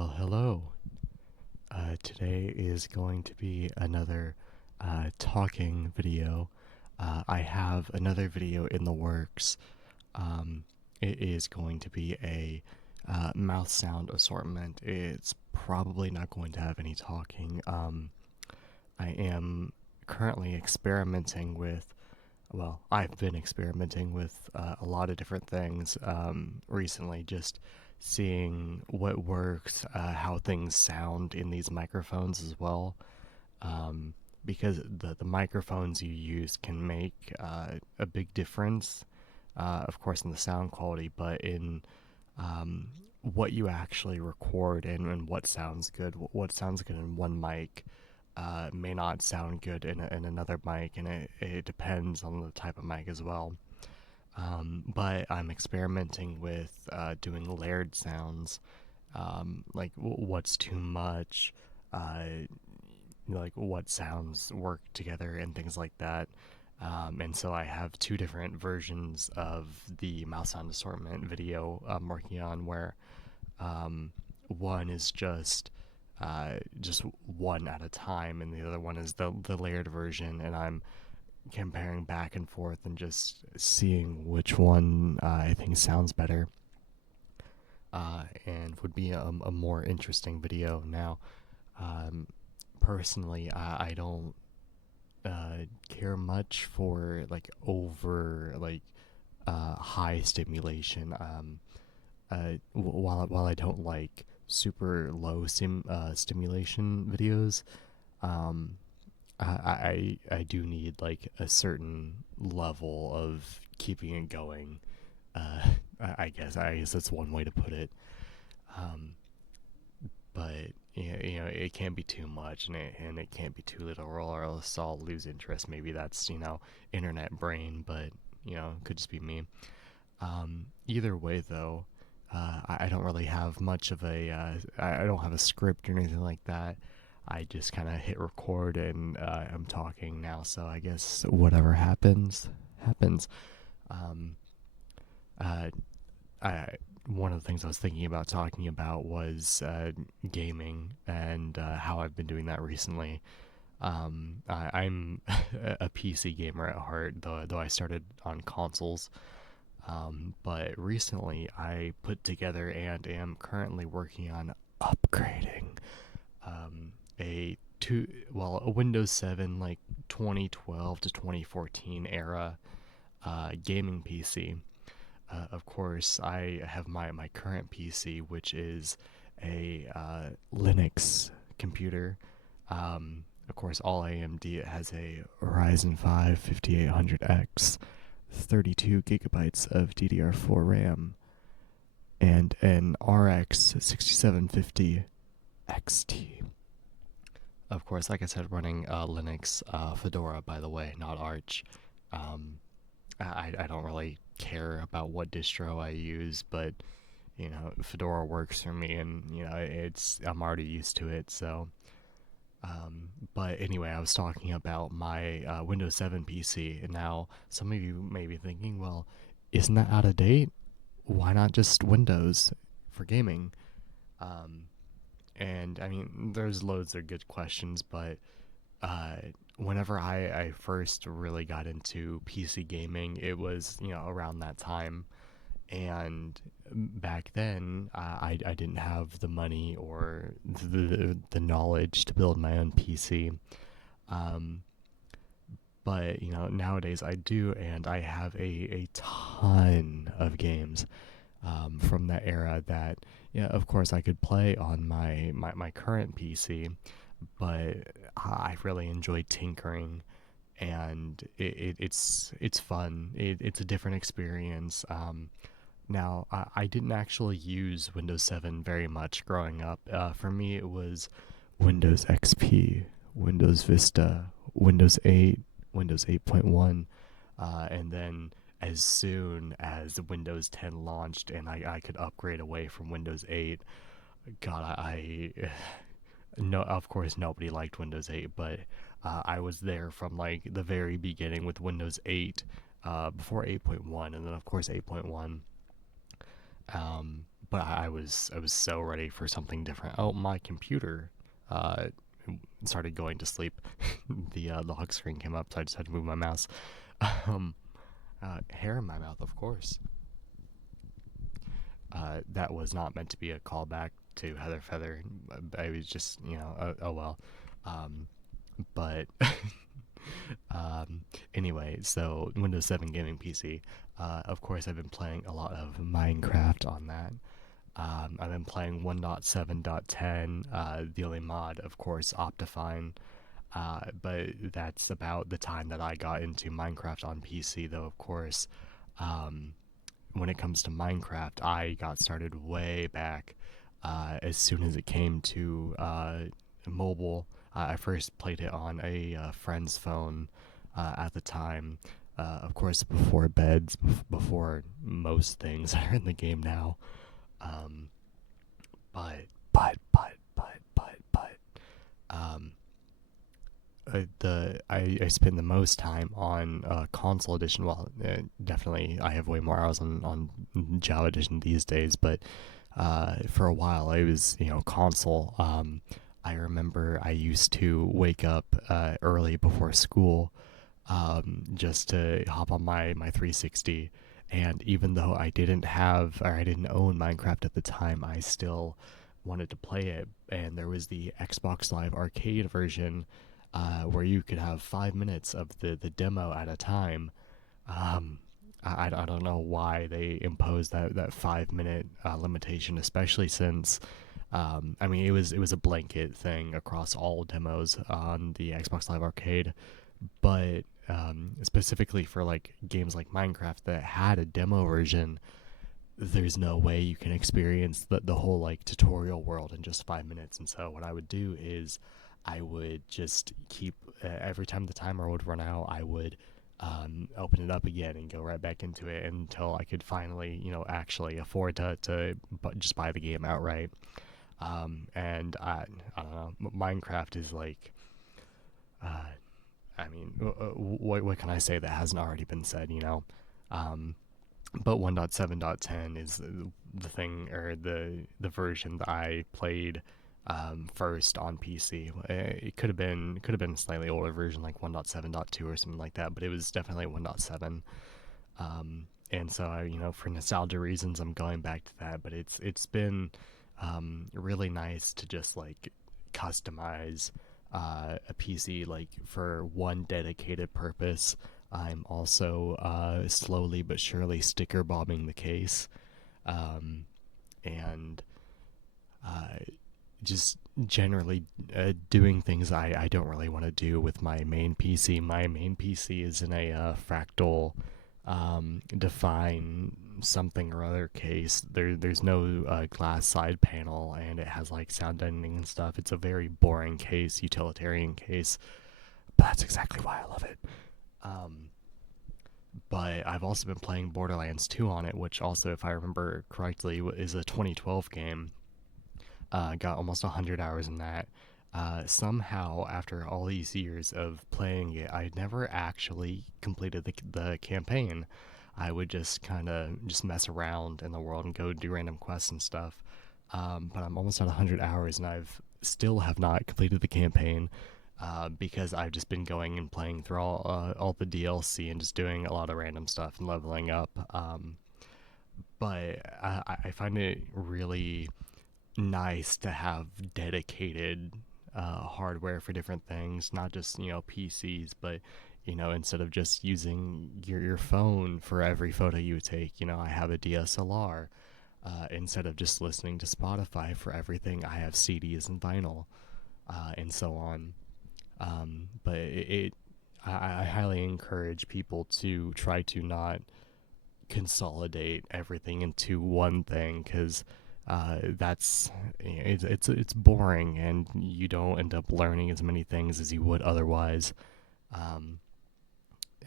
Well, hello. Today is going to be another talking video. I have another video in the works. It is going to be a mouth sound assortment. It's probably not going to have any talking. I am currently experimenting with, well, I've been experimenting with a lot of different things recently, just seeing what works, how things sound in these microphones as well. Because the microphones you use can make a big difference, of course, in the sound quality, but in what you actually record and what sounds good. What sounds good in one mic may not sound good in another mic, and it depends on the type of mic as well. But I'm experimenting with doing layered sounds, like what's too much, like what sounds work together, and things like that. And so I have two different versions of the mouse sound assortment video I'm working on, where one is just one at a time, and the other one is the layered version, and I'm comparing back and forth and just seeing which one I think sounds better, and would be a more interesting video. Now, um, personally, I don't care much for like over like high stimulation. While I don't like super low stimulation videos, um, I do need like a certain level of keeping it going. Uh, I guess that's one way to put it. Um, but it can't be too much, and it can't be too little, or else I'll lose interest. Maybe that's internet brain, but it could just be me. Either way, though, I don't really have much of a. I don't have a script or anything like that. I just kind of hit record, and I'm talking now. So I guess whatever happens, happens. Um, uh, I One of the things I was thinking about talking about was gaming, and how I've been doing that recently. I'm a PC gamer at heart, though I started on consoles. But recently I put together and am currently working on upgrading a Windows 7 like 2012 to 2014 era gaming PC. Of course, I have my current PC, which is a Linux computer. Of course, all AMD. It has a Ryzen 5 5800X, 32 gigabytes of DDR4 RAM, and an RX 6750 XT. Of course, like I said, running Linux, Fedora, by the way, not Arch. Um, I don't really care about what distro I use, but Fedora works for me, and I'm already used to it. So, but anyway, I was talking about my Windows 7 PC, and now some of you may be thinking, well, isn't that out of date? Why not just Windows for gaming? Um, and I mean, there's loads of good questions, but uh, whenever I first really got into PC gaming, it was around that time, and back then I didn't have the money or the knowledge to build my own PC. Um, but nowadays I do, and I have a ton of games from that era that, yeah, of course I could play on my current PC, but I really enjoy tinkering, and it's fun. It's a different experience. Now, I didn't actually use Windows 7 very much growing up. For me, it was Windows XP, Windows Vista, Windows 8, Windows 8.1, and then as soon as Windows 10 launched and I could upgrade away from Windows 8, God, no, of course nobody liked Windows 8, but I was there from like the very beginning with Windows 8, before 8.1, and then of course 8.1. but I was so ready for something different. Oh, my computer uh, started going to sleep. The lock screen came up, so I just had to move my mouse. Um, Hair in my mouth, of course. That was not meant to be a callback to Heather Feather. I was just, oh well. Um, but um, anyway, so Windows 7 gaming PC. Of course, I've been playing a lot of Minecraft on that. I've been playing 1.7.10. The only mod, of course, Optifine. But that's about the time that I got into Minecraft on PC, though, of course. Um, when it comes to Minecraft, I got started way back as soon as it came to mobile. I first played it on a friend's phone at the time. Of course, before beds, before most things are in the game now. Um, but, um, I spend the most time on console edition. Well, definitely I have way more hours on Java edition these days, but for a while I was console. I remember I used to wake up early before school just to hop on my 360. And even though I didn't have or I didn't own Minecraft at the time, I still wanted to play it. And there was the Xbox Live Arcade version where you could have 5 minutes of the demo at a time. Um, I don't know why they imposed that 5 minute limitation, especially since I mean it was a blanket thing across all demos on the Xbox Live Arcade, but specifically for like games like Minecraft that had a demo version, there's no way you can experience the whole like tutorial world in just 5 minutes. And so what I would do is I would just keep every time the timer would run out, I would open it up again and go right back into it until I could finally, actually afford to just buy the game outright. And I don't know, Minecraft is like, uh, I mean, what can I say that hasn't already been said, Um, but 1.7.10 is the thing or the version that I played first on PC. It could have been a slightly older version like 1.7.2 or something like that, but it was definitely 1.7. And so for nostalgia reasons, I'm going back to that. But it's been really nice to just like customize a PC like for one dedicated purpose. I'm also slowly but surely sticker bombing the case, um, and uh, just generally doing things I don't really want to do with my main PC. My main PC is in a fractal define something or other case. There's no glass side panel, and it has like sound deadening and stuff. It's a very boring case, utilitarian case, but that's exactly why I love it. Um, but I've also been playing Borderlands 2 on it, which also, if I remember correctly, is a 2012 game. Got almost 100 hours in that. Somehow, after all these years of playing it, I never actually completed the campaign. I would just kind of just mess around in the world and go do random quests and stuff. But I'm almost at 100 hours, and I've still have not completed the campaign because I've just been going and playing through all the DLC and just doing a lot of random stuff and leveling up. But I find it really nice to have dedicated hardware for different things, not just PCs, but instead of just using your phone for every photo you take, I have a DSLR. Instead of just listening to Spotify for everything, I have CDs and vinyl, and so on. But I highly encourage people to try to not consolidate everything into one thing, because that's it's boring, and you don't end up learning as many things as you would otherwise. Um,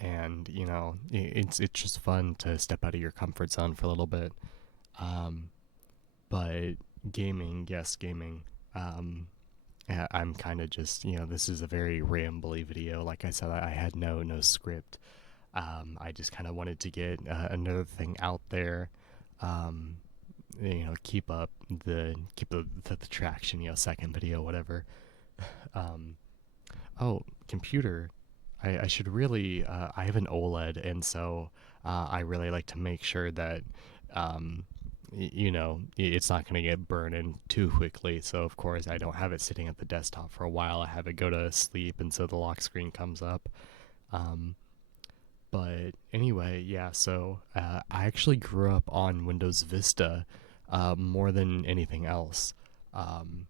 and it's just fun to step out of your comfort zone for a little bit. Um, but gaming, yes, gaming. I'm kind of just this is a very rambly video. Like I said, I had no script. I just kind of wanted to get another thing out there. Um, keep up the traction, second video, whatever. Um, oh, computer. I should really. I have an OLED, and so I really like to make sure that um, it's not going to get burned in too quickly. So of course I don't have it sitting at the desktop for a while. I have it go to sleep, and so the lock screen comes up. Um, but anyway, yeah. So I actually grew up on Windows Vista more than anything else. Um,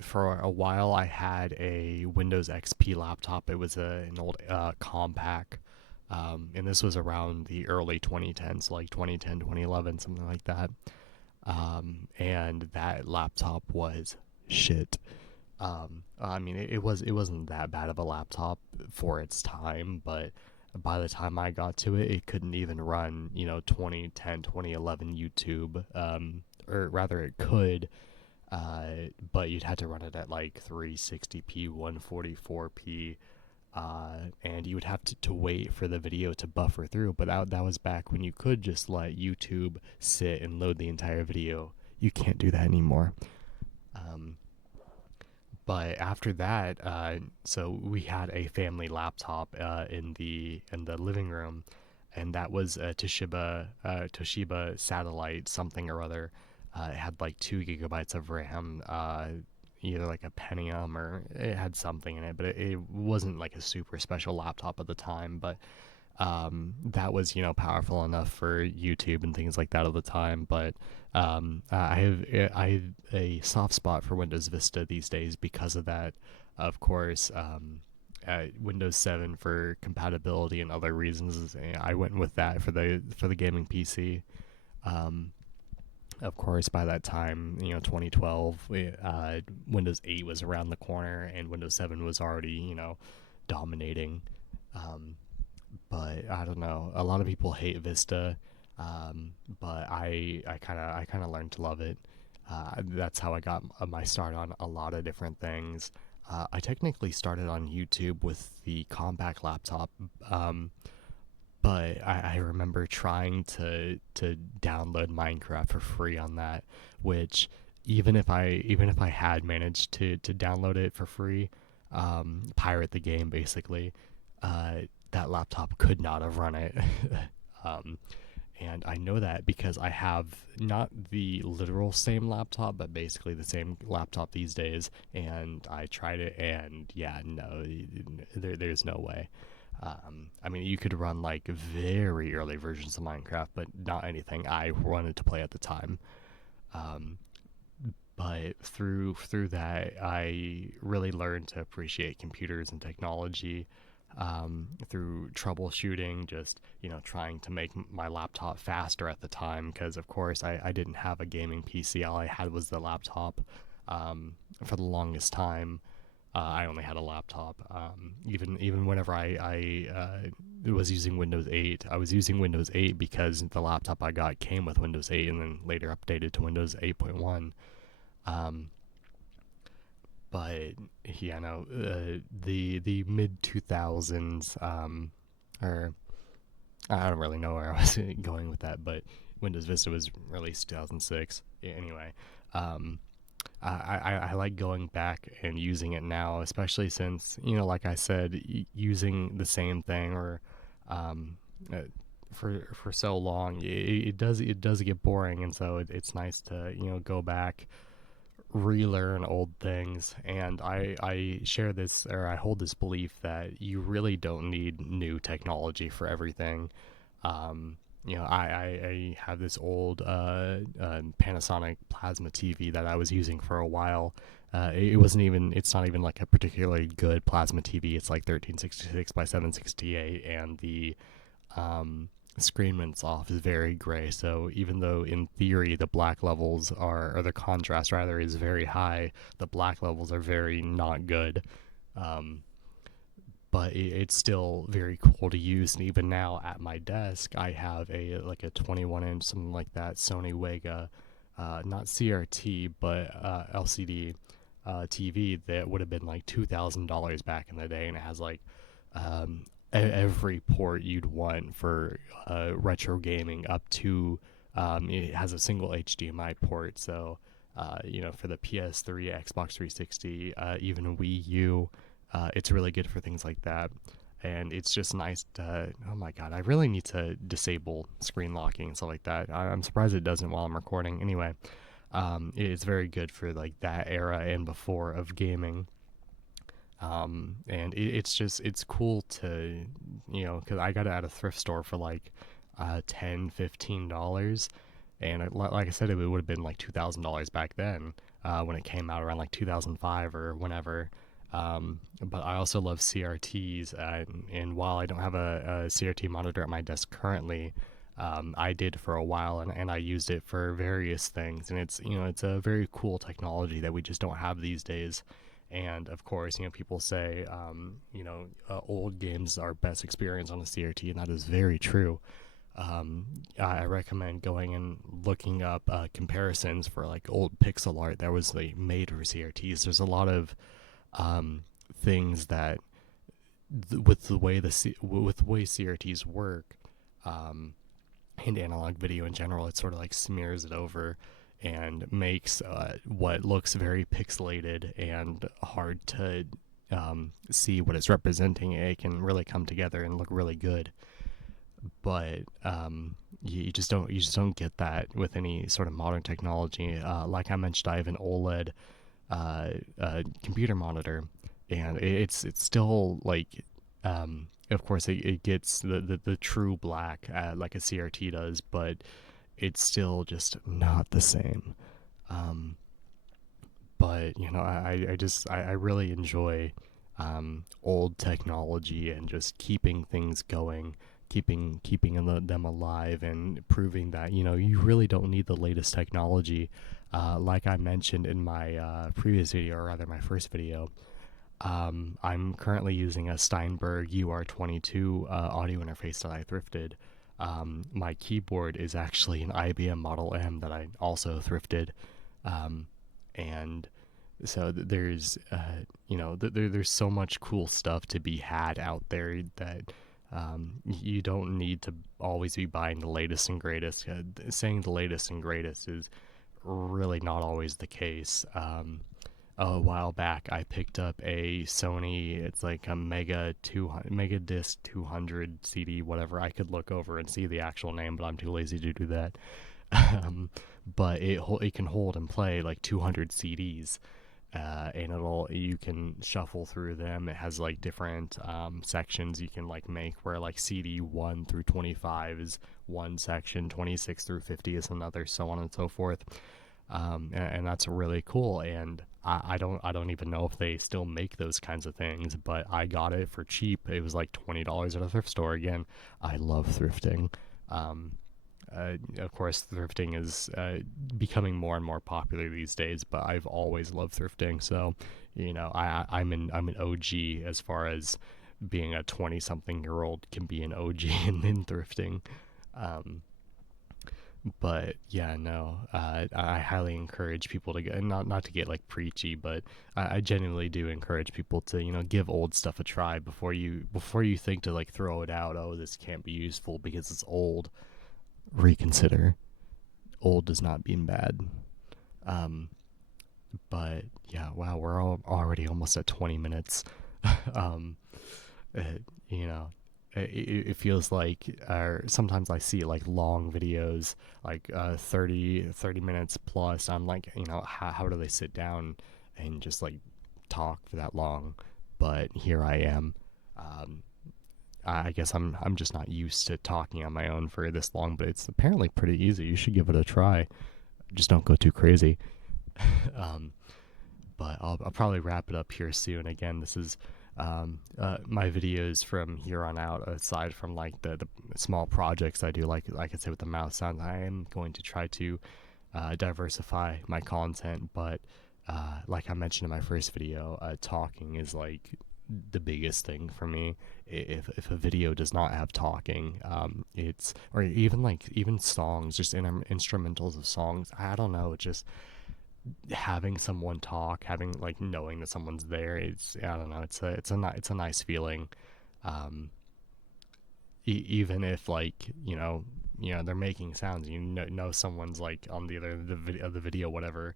for a while, I had a Windows XP laptop. It was an old Compaq. And this was around the early 2010s, like 2010, 2011, something like that. And that laptop was shit. I mean, it wasn't that bad of a laptop for its time, but by the time I got to it, it couldn't even run 2010, 2011 YouTube. Or rather, it could, but you'd had to run it at like 360p, 144p, and you would have to wait for the video to buffer through. But that was back when you could just let YouTube sit and load the entire video. You can't do that anymore. Um, but after that, so we had a family laptop in the living room, and that was a Toshiba satellite something or other. It had like 2 gigabytes of RAM, either like a Pentium or it had something in it, but it wasn't like a super special laptop at the time. But that was powerful enough for YouTube and things like that at the time. But I have a soft spot for Windows Vista these days because of that. Of course, Windows 7 for compatibility and other reasons. I went with that for the gaming PC. Um, of course, by that time, 2012, Windows 8 was around the corner, and Windows 7 was already, dominating. Um, but I don't know. A lot of people hate Vista, but I kind of learned to love it. That's how I got my start on a lot of different things. I technically started on YouTube with the Compaq laptop, but I remember trying to download Minecraft for free on that, which even if I had managed to download it for free, pirate the game basically, uh, that laptop could not have run it. um, and I know that because I have not the literal same laptop, but basically the same laptop these days. And I tried it, and yeah, no, there's no way. I mean, you could run like very early versions of Minecraft, but not anything I wanted to play at the time. Um, but through that, I really learned to appreciate computers and technology, through troubleshooting, just trying to make my laptop faster at the time, because of course I didn't have a gaming PC. All I had was the laptop. For the longest time, I only had a laptop. Even whenever I was using Windows 8, I was using Windows 8 because the laptop I got came with Windows 8 and then later updated to Windows 8.1. Um, but yeah, no, the mid 2000s, or I don't really know where I was going with that, but Windows Vista was released 2006. Anyway, um, I like going back and using it now, especially since like I said, using the same thing or um, uh, for so long, it does get boring, and so it's nice to go back, relearn old things. And I share this, or I hold this belief that you really don't need new technology for everything. I have this old Panasonic plasma TV that I was using for a while. It's not even like a particularly good plasma TV. It's like 1366 by 768, and the screen when it's off is very gray. So even though in theory the black levels or the contrast rather is very high, the black levels are very not good. Um, but it's still very cool to use. And even now at my desk, I have a 21-inch, something like that, Sony Wega, not CRT but LCD TV that would have been like $2,000 back in the day, and it has like every port you'd want for retro gaming up to It has a single HDMI port, so for the PS3, Xbox 360, even Wii U, it's really good for things like that. And it's just nice to, oh my god, I really need to disable screen locking and stuff like that. I'm surprised it doesn't while I'm recording. Anyway, it's very good for like that era and before of gaming. And it's cool to, because I got it at a thrift store for like $10-15, and like I said, it would have been like $2,000 back then, when it came out around like 2005 or whenever. But I also love CRTs, and while I don't have a CRT monitor at my desk currently, I did for a while, and I used it for various things, and it's a very cool technology that we just don't have these days. And of course, people say, old games are best experience on a CRT, and that is very true. I recommend going and looking up comparisons for like old pixel art that was like made for CRTs. There's a lot of things that with the way with the way CRTs work, and analog video in general, it sort of like smears it over and makes what looks very pixelated and hard to see what it's representing. It can really come together and look really good, but you just don't get that with any sort of modern technology. Like I mentioned, I have an OLED computer monitor, and it's still like, of course it gets the true black, like a CRT does, but it's still just not the same. Um, but I really enjoy old technology and just keeping things going, keeping them alive, and proving that you really don't need the latest technology. Like I mentioned in my previous video, or rather my first video, I'm currently using a Steinberg UR22 audio interface that I thrifted. My keyboard is actually an IBM Model M that I also thrifted. And so there's so much cool stuff to be had out there that you don't need to always be buying the latest and greatest. Saying the latest and greatest is really not always the case. A while back, I picked up a Sony. It's like a Mega Disc 200 CD, whatever. I could look over and see the actual name, but I'm too lazy to do that. But it can hold and play like 200 CDs, and you can shuffle through them. It has like different sections you can like make, where like CD 1 through 25 is one section, 26 through 50 is another, so on and so forth. And that's really cool. And I don't even know if they still make those kinds of things, but I got it for cheap. It was like $20 at a thrift store. Again, I love thrifting. Of course, thrifting is becoming more and more popular these days, but I've always loved thrifting. So, I'm an OG as far as being a 20-something-year-old can be an OG in thrifting. But yeah, no, I highly encourage people to get, not to get like preachy, but I genuinely do encourage people to give old stuff a try before you think to like throw it out. Oh, this can't be useful because it's old. Reconsider. Old does not mean bad. Um, but yeah, wow, we're already almost at 20 minutes. um, uh, you know, it feels like, sometimes I see like long videos, like 30 minutes plus. I'm like, how do they sit down and just like talk for that long? But here I am. Um, I guess I'm just not used to talking on my own for this long, but it's apparently pretty easy. You should give it a try. Just don't go too crazy. um, but I'll probably wrap it up here soon. Again, this is my videos from here on out. Aside from like the small projects I do, like I said with the mouse sounds, I am going to try to diversify my content. But like I mentioned in my first video, talking is like the biggest thing for me. If a video does not have talking, it's, or even songs, just instrumentals of songs, I don't know, just having someone talk, having like knowing that someone's there, I don't know, it's a nice feeling. Even if like they're making sounds. Know someone's like on the other of the video, whatever.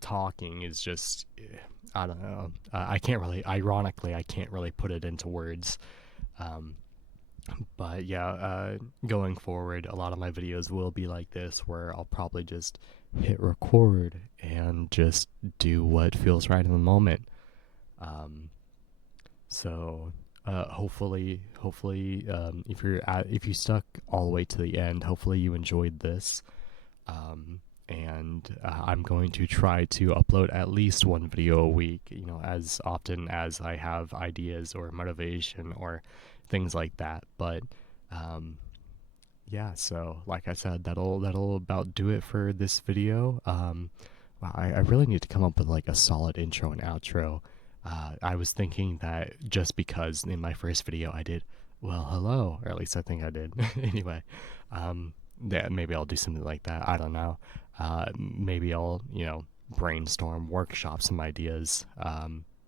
Talking is just, I don't know. I can't really. Ironically, I can't really put it into words. Um, but yeah, going forward, a lot of my videos will be like this, where I'll probably just hit record and just do what feels right in the moment. Um, so hopefully, if you stuck all the way to the end, hopefully you enjoyed this. And I'm going to try to upload at least one video a week, as often as I have ideas or motivation or things like that. But um, yeah, so like I said, that'll about do it for this video. Wow, I really need to come up with like a solid intro and outro. I was thinking that just because in my first video I did, well, hello, or at least I think I did. Anyway, yeah, maybe I'll do something like that. I don't know. Maybe I'll, brainstorm, workshop some ideas.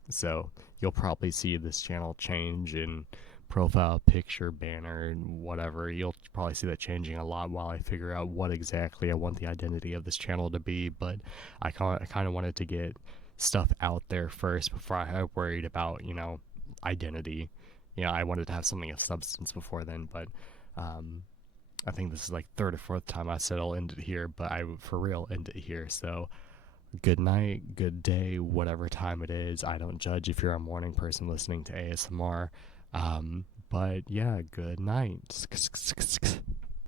So you'll probably see this channel change in profile picture, banner, and whatever. You'll probably see that changing a lot while I figure out what exactly I want the identity of this channel to be. But I kind of wanted to get stuff out there first before I worried about, identity. I wanted to have something of substance before then, but I think this is like third or fourth time I said I'll end it here, but I for real end it here. So good night, good day, whatever time it is. I don't judge if you're a morning person listening to ASMR. But yeah, good night.